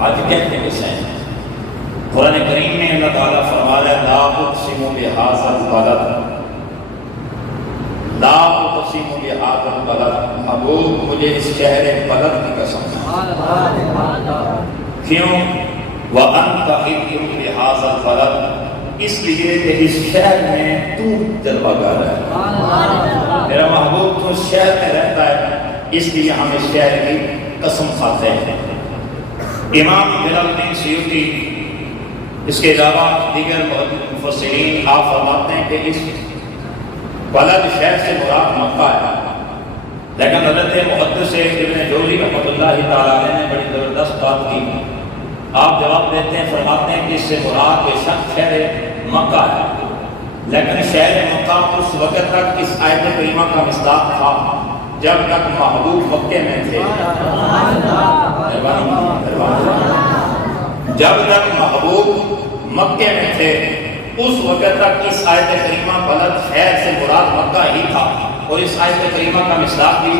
حج کہتے کسے ہیں؟ قرآن کریم میں اللہ تعالیٰ فرمایا لا اقسم بہذا البلد، لا اقسم بہذا البلد، محبوب مجھے اس شہر بلد کی قسم ہے۔ کیوں؟ وَأَنْتَ حِلٌّ بِهَذَا الْبَلَدِ، اس لیے کہ اس شہر میں تو جلوہ گر ہے، میرا محبوب تو شہر میں رہتا ہے، اس لیے ہم اس شہر کی قسم کھاتے ہیں۔ امام جلال الدین سیوطی اس کے علاوہ دیگر مفسرین آپ فرماتے ہیں کہ اس بلد شہر سے مراد مکہ ہے، لیکن حضرت محدث ابن جوزی رحمۃ اللہ تعالیٰ علیہ نے بڑی زبردست بات کی۔ آپ جواب دیتے ہیں، فرماتے ہیں کہ اس سے مراد بے شک شہر مکہ ہے، لیکن شہر مکہ اس وقت تک اس آیت کریمہ کا مصداق تھا جب تک محبوب مکے میں تھے، جب تک محبوب مکے میں تھے اس وقت تک اس آیت کریمہ بلد شہر سے مراد مکہ ہی تھا، اور اس آیت کریمہ کا مصداق بھی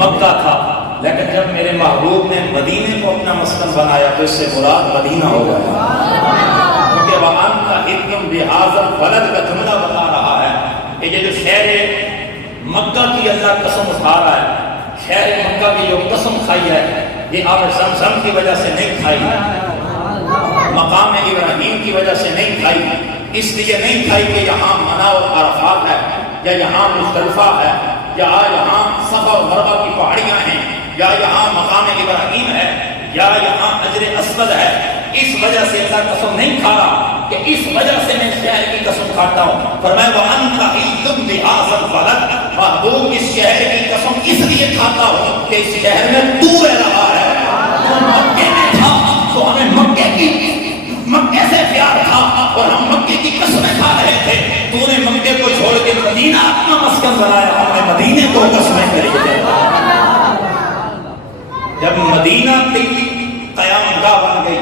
مکہ تھا، لیکن جب میرے محبوب نے مدینے کو اپنا مسکن بنایا تو اس سے مراد مدینہ ہو گیا، کیونکہ وَأَنْتَ حِلٌّ بِهَذَا الْبَلَدِ کا جملہ بتا رہا ہے کہ یہ جو شہر مکہ کی اللہ قسم اٹھا رہا ہے، شہر مکہ کی جو قسم کھائی ہے یہ آب زمزم کی وجہ سے نہیں کھائی، مقام ابراہیم کی وجہ سے نہیں کھائی، اس لیے نہیں کھائی کہ یہاں منی اور عرفات ہے، یا یہاں مزدلفہ ہے، یا یہاں صفا اور مروہ کی پہاڑیاں ہیں، یا یہاں مقام ابراہیم ہے، یا یہاں حجر اسود ہے، اس وجہ سے اللہ قسم نہیں کھا رہا کہ اس وجہ سے میں شہر کی قسم کھاتا ہوں۔ فرمایا وَأَنْتَ حِلٌّ بِهَذَا الْبَلَدِ، محبوب اس شہر کی قسم اس لیے کھاتا ہوں کہ اس شہر میں تو رہ رہا ہے، تو مکے میں تھا تو ہمیں مکے سے پیار تھا اور ہم مکے کی قسمیں کھا رہے تھے، تو نے مکے کو چھوڑ کے مدینہ اپنا مسکن بنایا، ہم نے مدینے کو قسمیں کری۔ جب مدینہ تیری قیام گاہ بن گئی،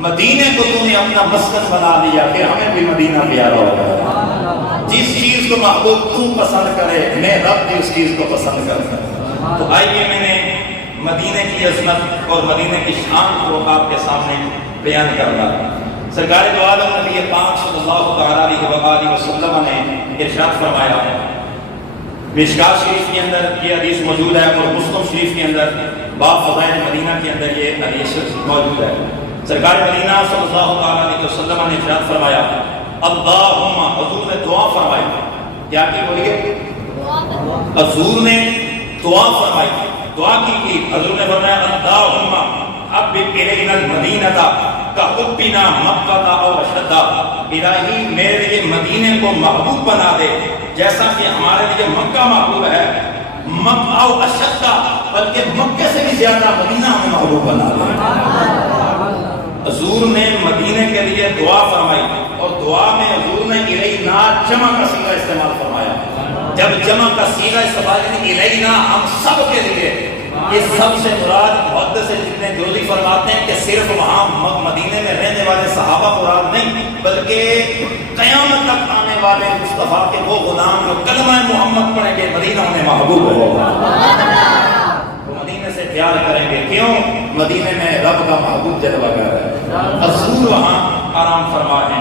مدینے کو تو نے اپنا مسکن بنا لیا، پھر ہمیں بھی مدینہ پیارا ہوگا۔ جس چیز کو محبوب تو پسند کرے میں رب بھی اس چیز کو پسند کرتا ہوں۔ تو آئیے میں نے مدینے کی عظمت اور مدینے کی شان کو آپ کے سامنے بیان کرنا۔ سرکار دو عالم نبی پاک صلی اللہ علیہ وسلم نے ارشاد فرمایا، مشکات شریف کے اندر یہ حدیث موجود ہے اور مسلم شریف کے اندر باب فضائل مدینہ کے اندر یہ حدیث موجود ہے۔ سرکار مدینہ صلی اللہ علیہ وسلم نے ارشاد فرمایا، اللہم، حضور نے دعا فرمائی، کیا کی بولیے؟ حضور نے دعا فرمائی، دعا کی حضور نے فرمایا اللہم حبب الینا المدینہ کحبنا مکہ او اشد، الہی میرے لیے مدینے کو محبوب بنا دے جیسا کہ ہمارے لیے مکہ محبوب ہے، مکہ او اشد، بلکہ مکہ سے بھی زیادہ مدینہ ہمیں محبوب بنا دے۔ حضور نے مدینے کے لیے دعا فرمائی اور دعا میں حضور نے الینا جمع کا صیغہ استعمال فرمایا۔ جب جمع کا صیغہ استعمال الینا ہم سب کے لیے، یہ سب سے مراد محدث جتنے جوزی فرماتے ہیں کہ صرف وہاں مدینے میں رہنے والے صحابہ مراد نہیں، بلکہ قیامت تک آنے والے مصطفیٰ کے وہ غلام جو کلمہ محمد پڑھیں گے مدینہ انہیں محبوب ہوگا، وہ مدینے سے پیار کریں گے۔ کیوں؟ مدینے میں رب کا محبوب جلوہ گر ہے، حضور وہاں آرام فرما ہے۔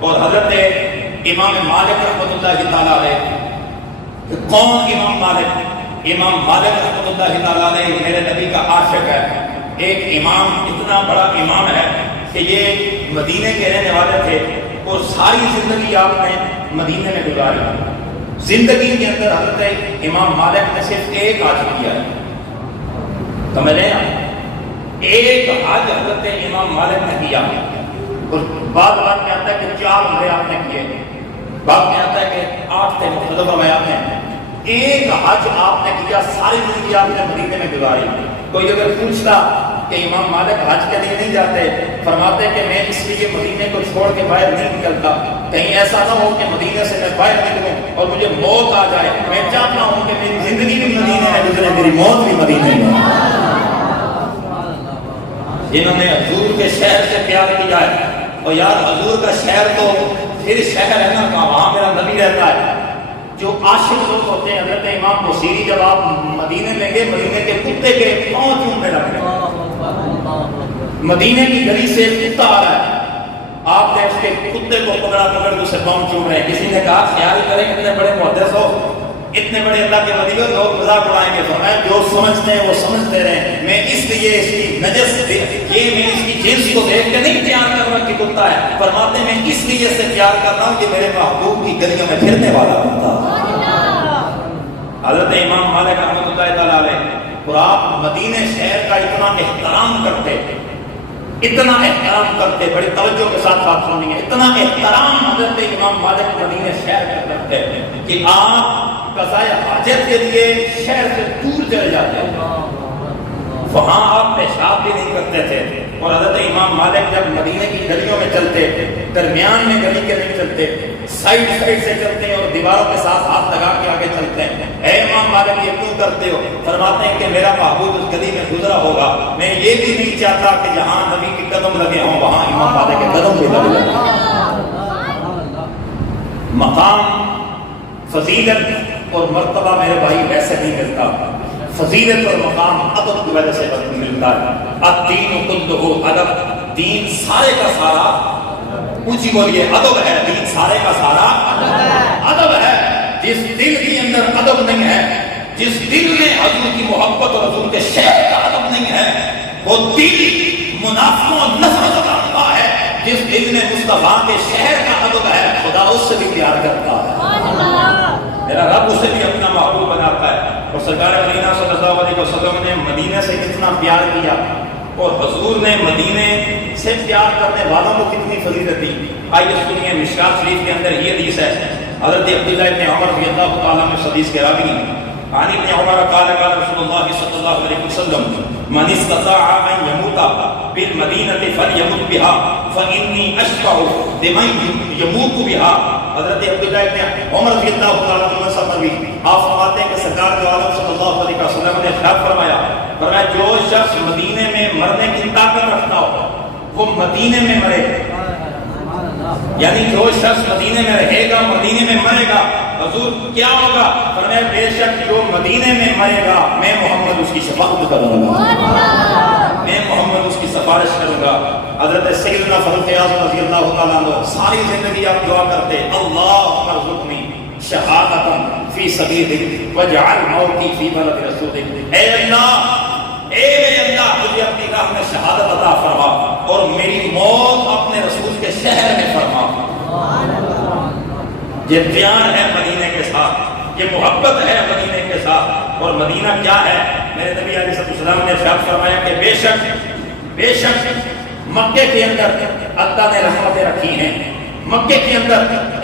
اور حضرت امام مالک رحمۃ اللہ تعالیٰ علیہ، کون امام مالک؟ امام مالک رحمۃ اللہ تعالیٰ علیہ میرے نبی کا عاشق ہے، ایک امام، اتنا بڑا امام ہے کہ یہ مدینے کے رہنے والے تھے اور ساری زندگی آپ نے مدینے میں گزاری۔ زندگی کے اندر حضرت امام مالک نے صرف ایک حج کیا ہے، سمجھ رہے ہیں؟ ایک حج حضرت امام مالک نے کیا، اور بعد بات میں آتا ہے کہ 4 عمرے آپ نے کیے، بعد میں آتا ہے کہ 8 تھے، مختلف روایات ہیں۔ ایک حج آپ نے کیا، ساری زندگی آپ نے مدینے میں گزاری۔ کوئی اگر پوچھتا کہ امام مالک حج کے لیے نہیں جاتے، فرماتے کہ میں اس لیے مدینے کو چھوڑ کے باہر نہیں نکلتا، کہیں ایسا نہ ہو کہ مدینے سے میں باہر نکلوں اور مجھے موت آ جائے، میں چاہتا ہوں کہ میری زندگی بھی مدینے میں گزرے، میری موت بھی مدینے میں۔ جنہوں نے حضور کے شہر سے پیار کیا ہے، اور یار حضور کا شہر تو پھر شہر ہے نا، وہاں میرا نبی رہتا ہے۔ جو عاشق لوگ ہوتے ہیں، حضرت امام بصیری جب آپ مدینے میں گئے، مدینے کے کتے کے پاؤں چومنے لگے، مدینے کی گلی سے ایک کتا آ رہا ہے، آپ نے اس کے کتے کو پکڑ کے اسے پاؤں چوم رہے ہیں. کسی نے کہا خیال کریں اتنے بڑے محدث ہو، اتنے بڑے اللہ کے ولی ہو، لوگ مذاق اڑائیں گے. فرمایا جو سمجھتے ہیں وہ سمجھتے رہیں، میں اس لیے اس کی نجس یہ میں اس کی جنس کو دیکھ کے نہیں پیار کر رہا کہ کتا ہے. فرماتے میں اس لیے سے پیار کر رہا ہوں کہ میرے محبوب کی گلیوں میں پھرنے والا کتا. حضرت امام مالک رحمۃ اللہ تعالیٰ علیہ، اور آپ مدینہ شہر کا اتنا احترام کرتے، اتنا احترام کرتے، بڑی توجہ کے ساتھ بات سنیں گے، اتنا احترام حضرت امام مالک مدینہ شہر کا کرتے کہ آپ قضائے حاجت کے لیے شہر سے دور چلے جاتے ہیں، وہاں آپ پیشاب بھی نہیں کرتے تھے. اور حضرت امام مالک جب مدینہ کی گلیوں میں چلتے، درمیان میں گلی کے نہیں چلتے، سائڈ سے چلتے ہیں اور دیواروں کے ساتھ ہاتھ لگا کے آگے چلتے ہیں. اے امام مالک یہ کیوں کرتے ہو؟ فرماتے ہیں کہ میرا محبوب اس گلی میں گزرا ہوگا، میں یہ بھی نہیں چاہتا کہ جہاں نبی کے قدم لگے ہوں وہاں امام مالک کے قدم بھی لگے. مقام، فضیلت اور مرتبہ میرے بھائی ویسے نہیں ملتا. فضیلت اور مقام ادب کی وجہ سے ملتا ہے. الدین کلہ ادب، دین سارے کا سارا، اونچی بولیے، ادب ہے. دین سارے کا سارا ادب ہے. جس دل کے اندر ادب نہیں ہے، جس دل میں حضور کی محبت اور حضور کے شہر کا ادب نہیں ہے، وہ دل منافقوں اور نفرت کا ادب ہے. جس دل میں مصطفیٰ کے شہر کا ادب ہے، خدا اس سے بھی پیار کرتا ہے، میرا رب اسے بھی اپنا محبوب بناتا ہے. اور سرکار مدینہ صلی اللہ علیہ وسلم نے مدینہ سے کتنا پیار کیا، اور حضور نے مدینے سے پیار کرنے والوں کو کتنی فضیلت دی. آئیے سنیے، مشکات شریف کے اندر یہ حدیث ہے. حضرت عبداللہ ابن عمر رضی اللہ تعالیٰ عنہ اس حدیث کے راوی ہیں. عن ابن عمر قال قال رسول اللہ صلی اللہ علیہ وسلم من استطاع ان يموت بالمدینة فلیمت بها فانی اشفع لمن يموت بها. حضرت عبداللہ ابن عمر رضی اللہ تعالیٰ عنہ سے مروی، آپ فرماتے ہیں کہ سرکار دو عالم صلی اللہ علیہ وسلم نے خطاب فرمایا، جو شخص مدینے میں مرنے کی طاقت رکھتا ہو وہ مدینے میں مرے. یعنی جو شخص مدینے میں رہے گا، مدینے میں مرے گا. حضور کیا ہوگا؟ فرمایا بے شک جو مدینے میں مرے گا میں محمد اس کی شفاعت کروں گا، میں محمد اس کی سفارش کروں گا. حضرت سیدنا فاروق اعظم رضی اللہ تعالیٰ عنہ ساری زندگی آپ دعا کرتے، اللہم ارزقنی شہادتا فی سبیلک واجعل موتی فی بلد رسولک. اے اللہ، اے میرے اللہ، مجھے اپنی راہ میں شہادت عطا فرما اور میری موت اپنے رسول کے شہر میں فرما. یہ پیار ہے مدینے کے ساتھ، یہ محبت ہے مدینے کے ساتھ. اور مدینہ کیا ہے؟ میرے نبی علیہ السلام نے ارشاد فرمایا کہ بے شک مکے کے اندر اللہ نے رحمتیں رکھی ہیں. مکے کے اندر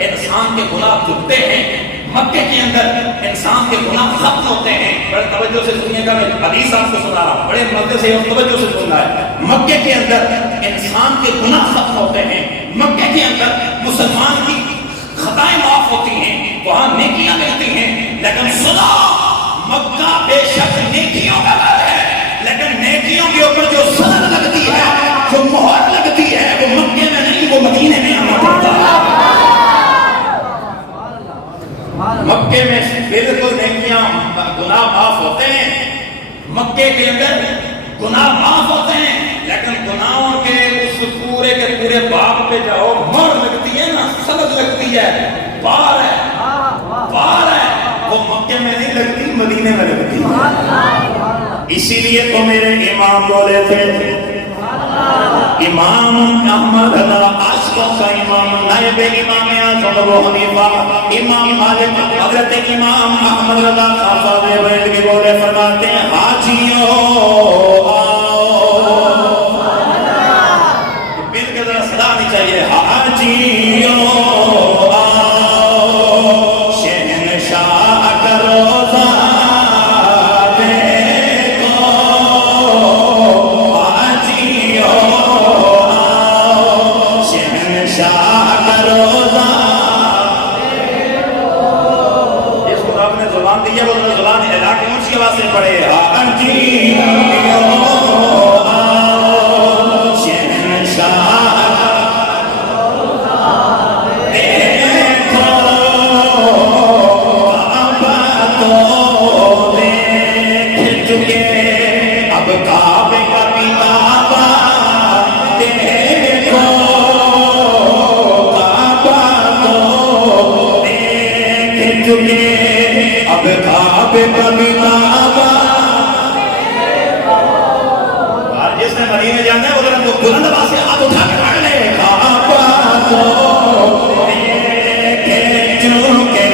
انسان کے گناہ دھلتے ہیں، مکے کے اندر انسان کے گناہ ختم ہوتے ہیں. بڑے توجہ سے سنیے گا، میں حدیث آپ کو سنا رہا ہوں، بڑے مزے سے اور توجہ سے سننا ہے. مکے کے اندر انسان کے گناہ ختم ہوتے ہیں، مکے کے اندر مسلمان کی خطائیں معاف ہوتی ہیں، وہاں نیکیاں ملتی ہیں. لیکن سنا، مکہ بے شک نیکیوں کا گھر ہے، لیکن نیکیوں کے اوپر جو سند لگتی ہے، جو مہر لگتی ہے، وہ مکے میں نہیں، وہ مدینے میں آنا پڑتا ہے. مکے میں بالکل نیکیاں، گناہ معاف ہوتے ہیں. مکے کے اندر گناہ معاف ہوتے ہیں، لیکن گناہوں کے اس پورے کے پورے باپ پہ جاؤ، مہر لگتی ہے نا، سند لگتی ہے، بار ہے، وہ مکے میں نہیں لگتی، مدینے میں لگتی ہے. اسی لیے تو میرے امام بولے تھے، امام احمد عاشقوں کا امام، نائب امام اعظم ابو حنیفہ، امام مالک، حضرت امام احمد رضا صاحب بیت کے بولے فرماتے ہیں، حاجیوں مل کے ذرا صدا نہیں چاہیے، حاجیوں شہنشاہ کا روزہ سے پڑے جس نے مدینے جانا ہے وہ ذرا بلند آواز سے ہاتھ اٹھا کے پڑھ لے کعبہ کو دیکھے چونکہ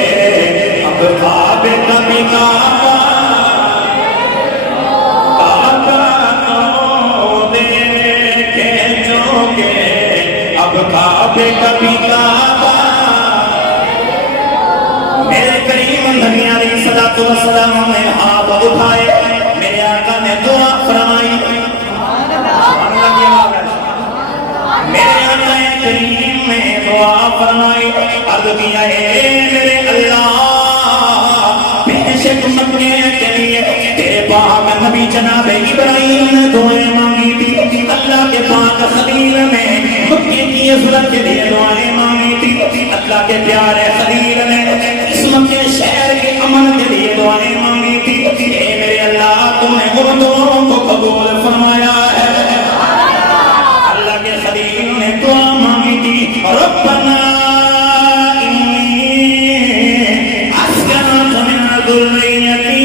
اب خواب کبھی کعبہ کبھی کعبہ میرے کریم نبی علیہ الصلوۃ والسلام نے ہاتھ اٹھائے میرے آقا نے دعا فرمائی میرے آقا کریم نے دعا فرمائی عرض کیا اے میرے اللہ بے شک مکے کے لیے تیرے پاک نبی جناب ابراہیم نے دعائیں مانگی تھی اللہ کے پاک خلیل نے مکے کی عزت کے لیے دعائیں مانگی تھی اللہ کے پیارے خلیل نے اس مکے شہر کے امن کے لیے دعائیں مانگی تھی اے میرے اللہ تم نے ان دعاؤں کو قبول فرمایا ہے اللہ کے خلیل نے دعا مانگی تھی ربنا انی اسکنت من ذریتی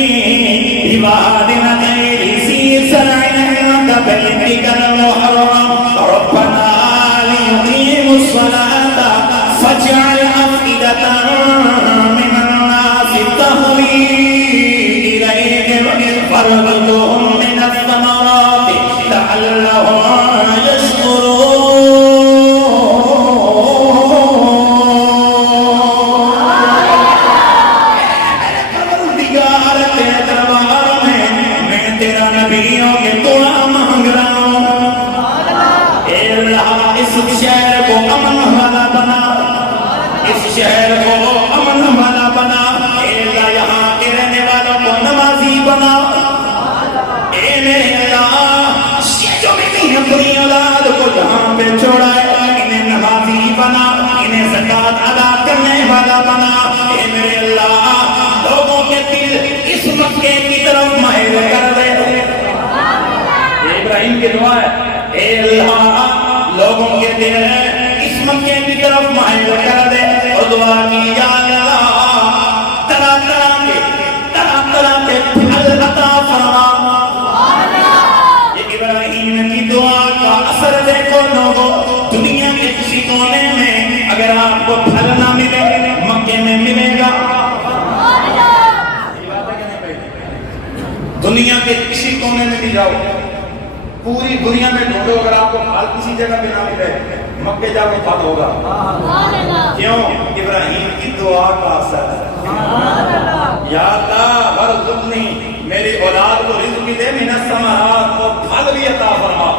بواد غیر ذی زرع عند بیتک المحرم ربنا ليقيموا الصلاة فاجعل أفئدة من الناس تهوي إليهم وارزقهم من الثمرات لعلهم يشكرون تیرے دربار میں تیرا نبیوں کے دعا مانگ رہا ہوں اے اللہ اس شہر کو امن والا بنا اس شہر کو امن والا بنا اے اللہ یہاں کے رہنے والوں کو نمازی بنا اے میرے اللہ جو میری اپنی اولاد کو یہاں پہ چھوڑا ہے انہیں نمازی بنا انہیں زکات ادا کرنے والا بنا اے میرے اللہ لوگوں کے دل اس مکے کی طرف مائل کر دے ابراہیم کی دعا ہے اے اللہ لوگوں کے دل اس مکے کی طرف مائل کر دے اور دعا کی یا اللہ طرح طرح کے پھل عطا فرما یہ ابراہیم کی دعا کا اثر دیکھو لوگوں دنیا کے کسی کونے میں اگر آپ کو پھل نہ ملے مکے میں ملے گا دنیا کے کسی کونے میں بھی جاؤ پوری دنیا میں ڈھونڈو اگر آپ کو پھل کسی جگہ پہ نہ ملے مکے جا کے پھل ہوگا کیوں ابراہیم کی دعا کا اثر یا اللہ ورزقنی میری اولاد کو رزق بھی دے من الثمرات کو پھل بھی عطا فرما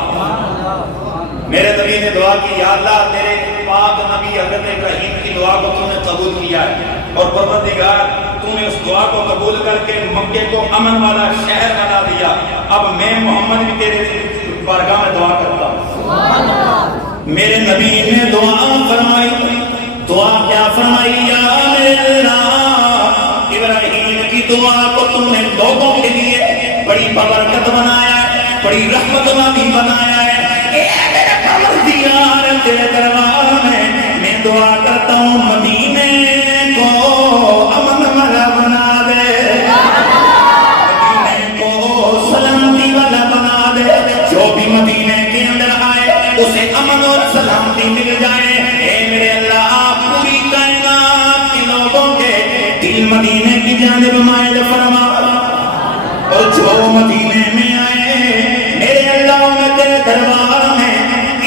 میرے نبی نے دعا کی یا اللہ تیرے پاک نبی حضرت ابراہیم کی دعا کو تو نے قبول کیا ہے اور پروردگار تو نے اس دعا کو قبول کر کے مکے کو امن والا شہر بنا دیا اب میں محمد بھی تیرے بارگاہ میں دعا کرتا ہوں میرے نبی نے دعا فرمائی دعا کیا فرمائی یا میرے اللہ ابراہیم کی دعا کو تم نے لوگوں کے لیے بڑی بابرکت بنایا ہے بڑی رحمت والی بنایا ہے اے میرے پروردگار تیرے دربار میں دعا کرتا ہوں مدینے کو امن والا بنا دے مدینے کو سلامتی والا بنا دے جو بھی مدینے کے اندر آئے اسے امن اور سلامتی مل جائے اے میرے اللہ پوری کائنات کے لوگوں کے دل مدینے کی جانب مائل فرما اور جو مدینے میں آئے میرے اللہ میں تیرے دربار میں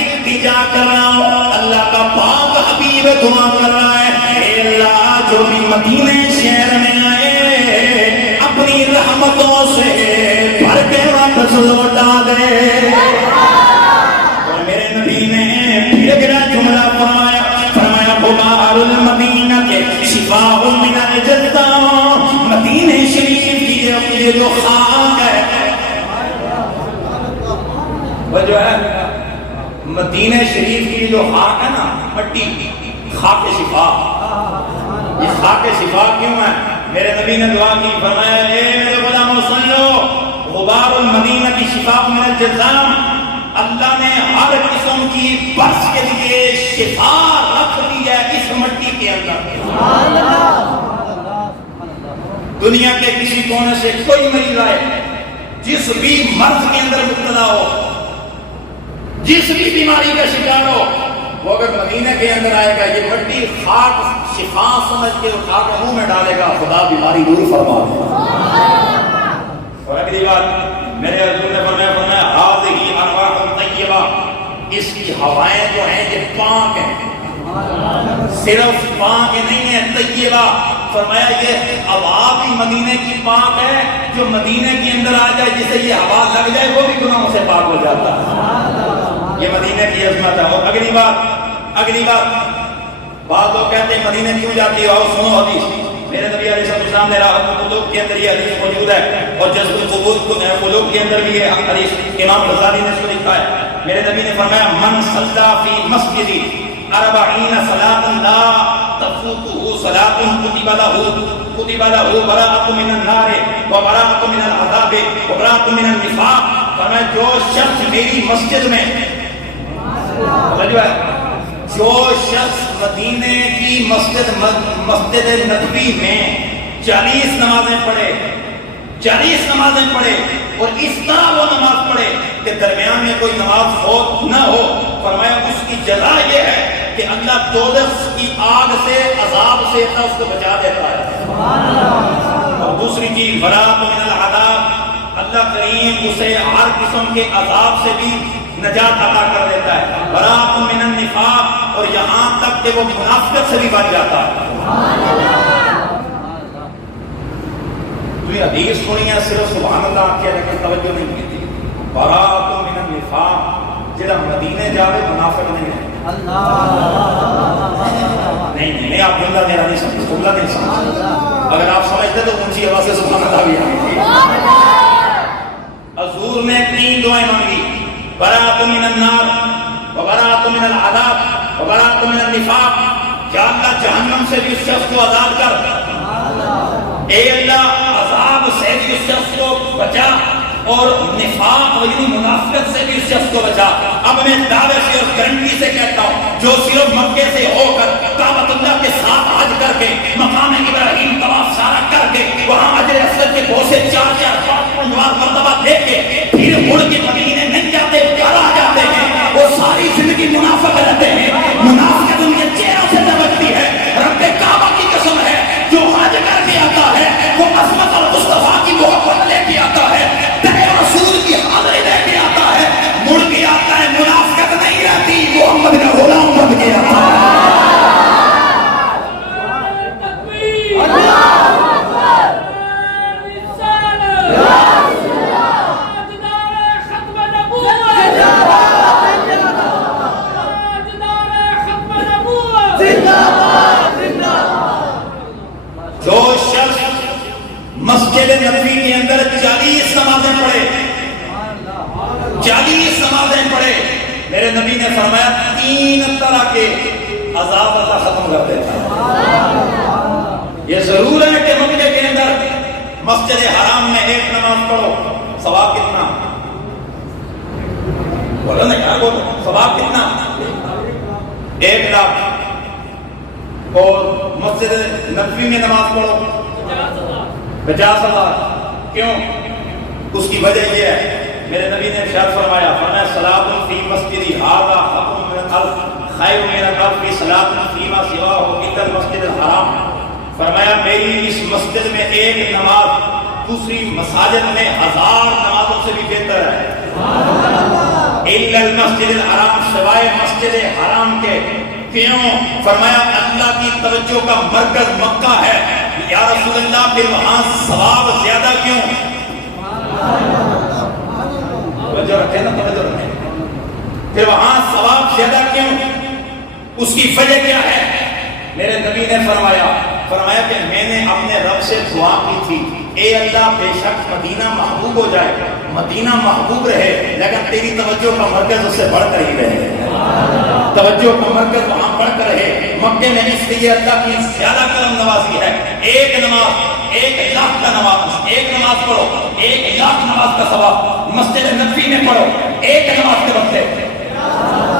التجا کر رہا ہوں اللہ کا پاک حبیب دعا کر رہا ہے اے اللہ جو بھی مدینے شہر میں آئے اپنی رحمتوں سے بھر کے واپس لوٹا دے اور میرے نبی نے پھر اگلا جملہ فرمایا غبار المدینہ کے شفاء من الجزا مدینہ شریف کی جو خاک ہے وہ جو ہے مدینہ شریف کی جو خاک ہے نا مٹی خاک شفا یہ خاک شفا کیوں ہے میرے نبی نے دعا کی فرمایا اے میرے غلاموں سن لو غبار المدینہ کی شفا من الجزام اللہ نے ہر قسم کی برس کے لیے شفا رکھ دی ہے اس مٹی کے اندر دنیا کے کسی کونے سے کوئی مریض آئے جس بھی مرض کے اندر مبتلا ہو جس بھی بیماری کا شکار ہو وہ اگر مدینہ کے اندر آئے گا یہ مٹی خاک شفا سمجھ کے اٹھا کے منہ میں ڈالے گا خدا بیماری دور فرما دے گا۔ اور اگلی بات میرے حضور نے فرمایا ہذہ ارواح طیبہ، اس کی ہوائیں جو ہیں یہ پاک ہیں، صرف پاک نہیں ہے طیبہ، فرمایا یہ ہوا بھی مدینے کی پاک ہے، جو مدینے کے اندر آ جائے جسے یہ ہوا لگ جائے وہ بھی گناہوں سے پاک ہو جاتا ہے۔ یہ مدینے کی عظمت ہے۔ اور اگلی بات بعض لوگ کہتے ہیں مدینے کیوں جاتی ہو، سنو حدیث، میرے نبی علیہ السلام نے راحت القلوب کے اندر یہ حدیث موجود ہے، اور جذب القلوب کے اندر بھی یہ حدیث امام غزالی نے اس کو لکھا ہے۔ میرے نبی نے فرمایا من صلی فی مسجدی 40 صلاۃ لا تفوتہ صلاۃ کتب لہ براءۃ من النار وبراءۃ من العذاب وبراءۃ من النفاق، فرمایا جو شخص میری مسجد میں، جو شخص مدینے کی مسجد نبوی میں 40 نمازیں پڑھے اور اس طرح وہ نماز پڑھے کہ درمیان میں کوئی نماز فوت نہ ہو، فرمایا اس کی جزا یہ ہے کہ اللہ دوزخ کی آگ سے، عذاب سے اس کو بچا دیتا ہے۔ اور دوسری چیز براءۃ من العذاب، اللہ کریم اسے ہر قسم کے عذاب سے بھی نجات عطا کر دیتا ہے۔ براءۃ من النفاق، اور یہاں تک کہ وہ منافقت سے بھی بچ جاتا ہے۔ تو یہ حدیث سنی ہے صرف سبحان اللہ کیا، لیکن توجہ نہیں کی تھی۔ براءۃ من النفاق، جڑا مدینے جاوے منافق نہیں ہے۔ نہیں آپ جملہ میرا نہیں سمجھ، جملہ نہیں سمجھ، اگر آپ سمجھتے تو اونچی آواز سے سبحان اللہ بھی آئی۔ حضور نے 3 دعائیں مانگی، براءۃ من النار وبراءۃ من العذاب وبراءۃ من النفاق، یا اللہ جہنم سے بھی اس شخص کو آزاد کر، اے اللہ عذاب سے بھی اس شخص کو بچا، اور نفاق یعنی منافقت سے بھی اس شخص کو بچا۔ اب میں دعوے سے اور گارنٹی سے کہتا ہوں جو صرف مکے سے ہو کر کعبۃ اللہ کے ساتھ حج کر کے مقام ابراہیم طواف سارا کر کے وہاں حجر اسود کے بوسے 4 5 مرتبہ دے کے پھر مڑ کے مدینے نہیں جاتے، چلا جاتے ہیں، وہ ساری زندگی منافق رہتے ہیں، منافقت ان کے چہروں سے دبکتی ہے۔ رب کعبہ کی قسم ہے جو حج کر کے آتا ہے وہ عظمت اور مصطفیٰ کی محبت لے کے آتا ہے، رسول کی حاضری لے کے آتا ہے، مڑ کے آتا ہے، منافقت نہیں رہتی، محمد کا غلام بن کے آتا ہے۔ جو شخص مسجد نبوی کے اندر 40 نمازیں پڑھے، 40 نمازیں پڑھے، میرے نبی نے فرمایا 3 طرح کے عذاب اللہ ختم کر دیتا ہے۔ یہ ضرور ہے کہ مکے کے اندر مسجد حرام میں 1 نماز پڑھو، ثواب کتنا؟ بولو نا کیا بولو، ثواب کتنا؟ 1 لاکھ۔ اور مسجد نبوی میں نماز پڑھو 50,000۔ کیوں؟ اس کی وجہ یہ ہے میرے نبی نے ارشاد فرمایا صلاۃ فی مسجدی ھذا حق من الف خیر من الف صلاۃ فیما سواہ الا المسجد الحرام، فرمایا میری اس مسجد میں 1 نماز دوسری مساجد میں 1000 نمازوں سے بھی بہتر ہے۔ الا المسجد الحرام، سوائے مسجد حرام کے۔ کیوں؟ فرمایا اللہ کی توجہ کا مرکز مکہ ہے، یا رسول اللہ پھر وہاں ثواب زیادہ کیوں؟ توجہ رکھیں نا، توجہ رکھیں، پھر وہاں ثواب زیادہ کیوں؟ اس کی وجہ کیا ہے؟ میرے نبی نے فرمایا کہ میں نے اپنے رب سے دعا کی تھی، اے اللہ بے شک مدینہ محبوب ہو جائے، مدینہ محبوب رہے، لیکن تیری توجہ کا مرکز اس سے بڑھ کر ہی رہے، توجہ کا مرکز وہاں بڑھ کر رہے۔ مکے میں اس لیے اللہ کی زیادہ کرم نوازی ہے۔ 1 نماز 1 لاکھ کا نماز، 1 نماز پڑھو 1 لاکھ نماز کا ثواب۔ مسجد نبوی میں پڑھو 1 نماز کے وقت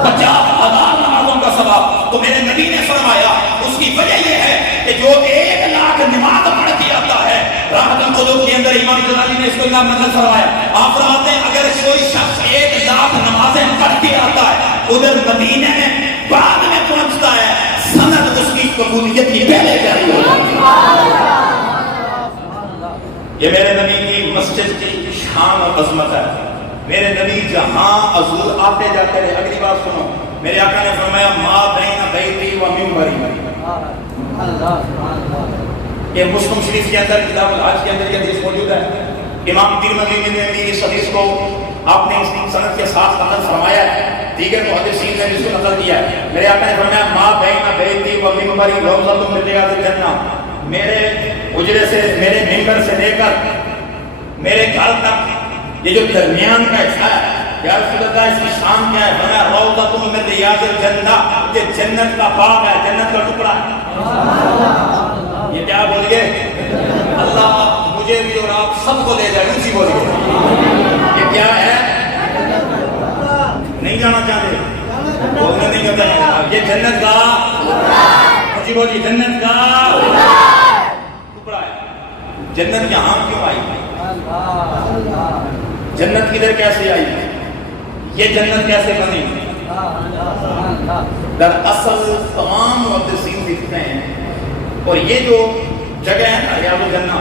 50,000 نمازوں کا ثواب۔ تو میرے نبی نے فرمایا اس کی وجہ یہ ہے کہ جو 1 لاکھ نماز پڑھ کے آتا ہے، راحت القلوب کے اندر امام غزالی نے اس کو نقل فرمایا، آپ فرماتے ہیں اگر کوئی شخص 1 لاکھ نمازیں پڑھ کے آتا ادھر مدینے میں بعد میں پہنچتا ہے، سند اس کی قبولیت کی پہلے جاری ہو جاتی ہے۔ یہ میرے نبی کی مسجد کی شان اور عظمت ہے۔ میرے نبی جہاں حضور آتے جاتے رہے، اگلی بات سنو، میرے آقا نے فرمایا ما بین بیتی و منبری، یہ مسلم شریف کے اندر کتاب الحج کے اندر یہ حدیث موجود ہے۔ امام ترمذی نے بھی اس حدیث کو آپ نے اس سند کے ساتھ نقل فرمایا ہے، دیگر محدثین نے اس کو نقل کیا ہے۔ میرے آقا نے فرمایا ما بین بیتی و منبری روضۃ من ریاض الجنہ، میرے حجرے سے، میرے ممبر سے لے کر میرے گھر تک یہ جو درمیان کا حصہ ہے، یا رسول اللہ اس کی شان کیا ہے؟ فرمایا روضۃ من ریاض الجنہ، یہ جنت کا باغ ہے، جنت کا ٹکڑا ہے۔ یہ کیا بول گئے؟ اللہ مجھے بھی اور آپ سب کو لے جائے، اسی بول گئے یہ کیا ہے؟ نہیں جانا چاہتے، بولنے نہیں کرتا، یہ جنت کا جی بولی جنت کا ٹکڑا ہے۔ جنت یہاں کیوں آئی؟ جنت کدھر کیسے آئی؟ یہ جنت کیسے بنی؟ دراصل تمام محدثین لکھتے ہیں، اور یہ جو جگہ ہے نا ریاض الجنہ،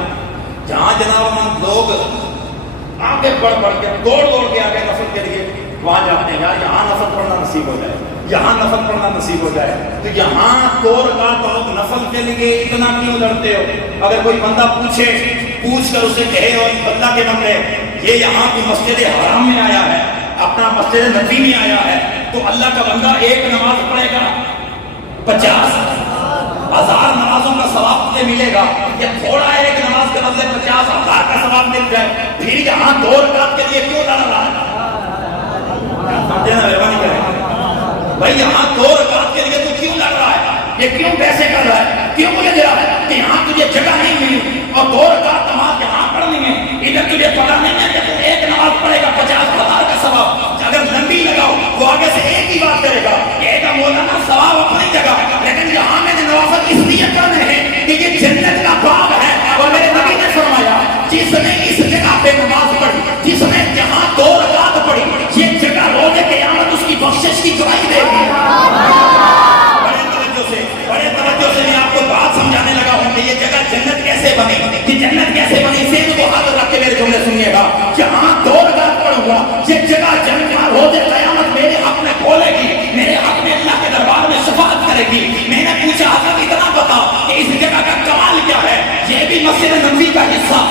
جہاں جناب لوگ آگے بڑھ کے دوڑ کے آگے نفل کے لیے وہاں جاتے ہیں، یار یہاں نفل پڑھنا نصیب ہو جائے، یہاں نفل پڑھنا نصیب ہو جائے، تو یہاں دو رکعت تو نفل کے لیے اتنا کیوں لڑتے ہو؟ اگر کوئی بندہ پوچھ کر اسے کہے اور اللہ کے بندے یہ یہاں کی مسجد حرام میں آیا ہے، اپنا مسجد نبی میں آیا ہے، تو اللہ کا بندہ ایک نماز پڑھے گا 50,000 نمازوں کا ثواب تجھے ملے گا، یا تھوڑا ایک نماز کے بدلے 50,000 کا ثواب مل جائے، پھر یہاں 2 رکعت کے لیے کیوں لڑ رہا ہے؟ سمجھے نا، مہربانی کریں بھائی، یہاں 2 رکعت کے لیے تو کیوں لڑ رہا ہے؟ یہ کیوں پیسے کر رہا ہے؟ کیوں مجھے دے رہا ہے کہ یہاں تجھے جگہ نہیں ملی اور 2 رکعت نماز یہاں پڑھنی ہے؟ ادھر تجھے پتا نہیں ہے کہ تو ایک نماز پڑھے گا 50,000 کا ثواب۔ اگر لمبی لگاؤ وہ آگے سے ایک ہی بات کرے گا، ایک مولانا ثواب اپنی جگہ، لیکن یہاں میں نے نوافل اس لیے کرنے ہیں کہ یہ جنت کا باغ ہے، اور میرے نبی نے فرمایا جس نے اس جگہ پہ نماز پڑھی، جس نے جہاں 2 رکعت پڑھی، یہ جگہ روز قیامت اس کی بخشش کی گواہی دے گی۔ بڑے توجہ سے میں آپ کو بات سمجھانے لگا ہوں کہ یہ جگہ جنت کیسے بنی، یہ جنت کیسے بنی، سین کو ہاتھ رکھ کے میرے جملے سنیے گا۔ جہاں 2 رکعت پڑھوں گا یہ جگہ جنت روز قیامت میرے حق میں کھولے گی، میرے حق میں اللہ کے دربار میں شفاعت کرے گی۔ میں نے پوچھا حضرت اتنا بتا کہ اس جگہ کا کمال کیا ہے؟ یہ بھی مسجد نبوی کا حصہ،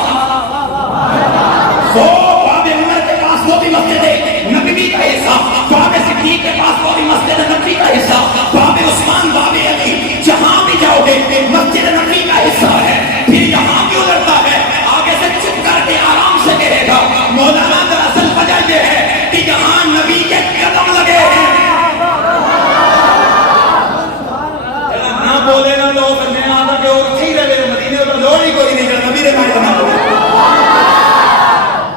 وہ باب عمر کے پاس وہ بھی مسجد نبوی کا حصہ، باب صدیق کے پاس وہ بھی مسجد نبوی کا حصہ، باب عثمان، باب علی، جہاں بھی جاؤ گے مسجد نبوی کا حصہ ہے۔ پھر یہاں کیوں لڑتا ہے؟ آگے سے چپ کر کے آرام سے کہے گا مولانا دراصل وجہ یہ ہے کہ یہاں نبی کے قدم لگے ہیں۔ نہ بولے گا تو میں آدھا کہ اور ٹھیک ہے میرے مدینے ادھر لوڑ ہی کوئی نہیں کرنا، نبی نے کہا نہ بولے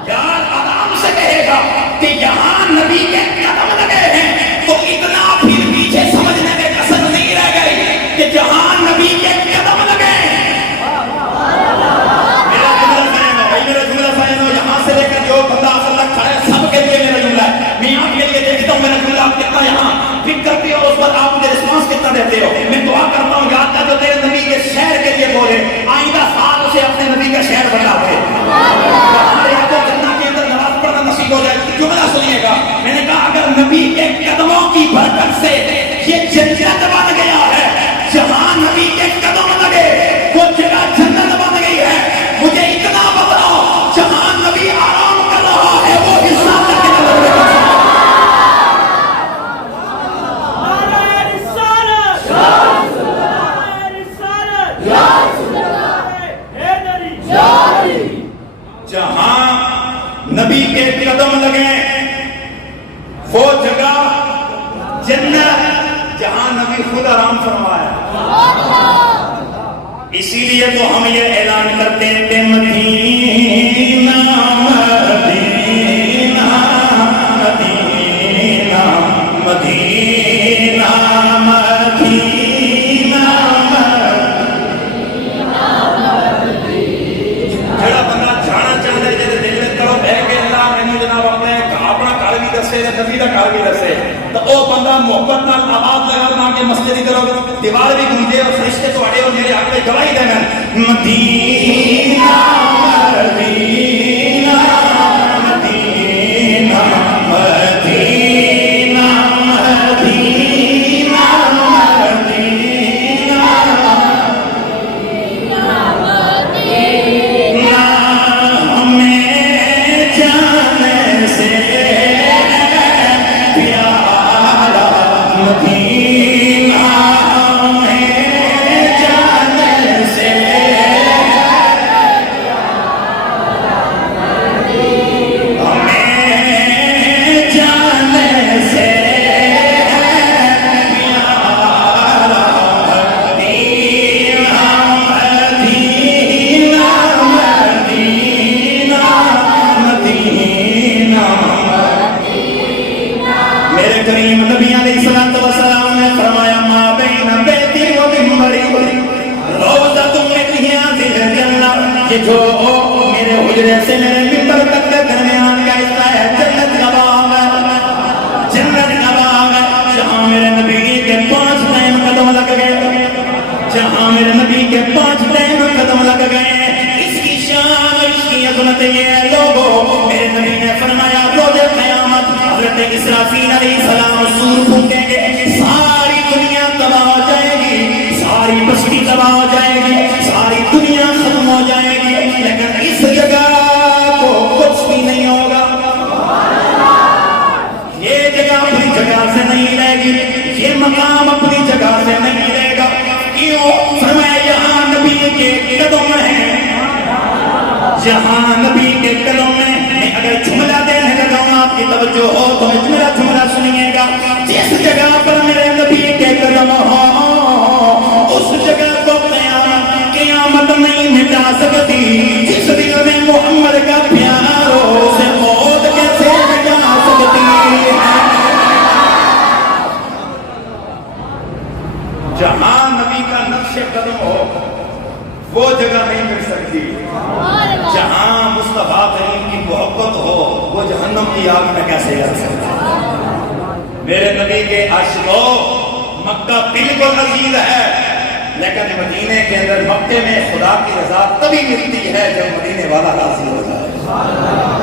یار، آرام سے کہے گا کہ یہاں نبی کے قدم لگے ہیں، تو اتنا پھر پیچھے سمجھنے میں کسر نہیں رہ گئی کہ جہاں نبی کے قدم لگے ہیں۔ میرا جملہ فائن ہو، یہاں سے لے کر جو بندہ اصل تک کھڑا ہے سب کے لیے میرا جملہ ہے۔ میں آپ کے لیے دیکھتا ہوں میرا جملہ آپ کتنا یہاں پک کرتے ہو، اس پر آپ مجھے رسپانس کتنا دیتے ہو۔ میں دعا کرتا ہوں یاد کر جو تیرے نبی کے شہر کے لیے بولے، آئندہ سال اسے اپنے نبی کا شہر بنا دے، ہمارے آپ کو جنت کے اندر نماز پڑھنا نصیب ہو جائے۔ جملہ سنیے گا، میں نے کہا اگر نبی کے قدموں کی برکت سے یہ جنت بن گیا ہے، جہاں نبی کے قدم لگے وہ جگہ جنت بن گئی ہے، مجھے اتنا بتاؤ جہاں نبی آرام کر رہا ہے وہ حصہ تک کے نظر میں جہاں نبی کے قدم لگے وہ جگہ جنت، جہاں نبی خود آرام فرمایا۔ اسی لیے تو ہم یہ اعلان کرتے ہیں کہ مدینہ مدینہ مدینہ مدینہ مدینہ۔ جڑا بندہ جانا چاہتا ہے جیسے دل میں کرو بہ کے اللہ مینوں جناب اپنا گھر بھی دسے نبی کا گھر بھی دسے تو وہ بندہ محبت نال آواز لگا کے مسجد کی طرف دیوار بھی گونجے اور فرشتے تواڈے اور میرے حق میں گواہی دین مدینہ مدینہ مدینہ مدینہ مدینہ مدینہ ہمیں جانے سے پیارا مدینہ ہمیں جانے سے کریم نبی علیہ الصلوۃ والسلام نے فرمایا ما بین بیتی و منبری روضۃ من ریاض الجنہ، یہ جو میرے حجرے سے میرے منبر تک کے درمیان کا حصہ ہے جنت کا باغ ہے، جنت کا باغ ہے جہاں میرے نبی کے 5 ٹائم قدم لگ گئے، جہاں میرے نبی کے 5 ٹائم قدم لگ گئے۔ اس کی شان اور اس کی عظمت یہ ہے لوگوں، میرے نبی نے فرمایا روز قیامت حضرت اسرافیل علیہ السلام سور پھونکیں گے، ساری دنیا تباہ ہو جائے گی، ساری بستی تباہ ہو جائے گی، ساری دنیا ختم ہو جائے گی، لیکن اس جگہ کو کچھ بھی نہیں ہوگا، یہ جگہ اپنی جگہ سے نہیں رہے گی، یہ مقام اپنی جگہ سے نہیں رہے گا۔ کیوں؟ فرمایا یہاں نبی کے قدم ہیں، جہاں نبی کے قدم میں اگر جملہ دینے لگا ہوں آپ کی توجہ ہو تو میں جملہ سنیے گا، جس جگہ پر میرے نبی کے قدم ہو اس جگہ کو قیامت نہیں مٹا سکتی، جس دل میں محمد کا پیار ہو اسے موت کیسے مٹا سکتی ہے۔ جہاں نبی کا نقش قدم ہو وہ جگہ نہیں مل سکتی، جہاں مصطفیٰ کریم کی محبت ہو وہ جہنم کی آگ میں کیسے جل سکتا ہے۔ میرے نبی کے عاشقوں، مکہ بالکل عزیز ہے لیکن مدینے کے اندر مکے میں خدا کی رضا تبھی ملتی ہے جب مدینے والا راضی ہو جائے۔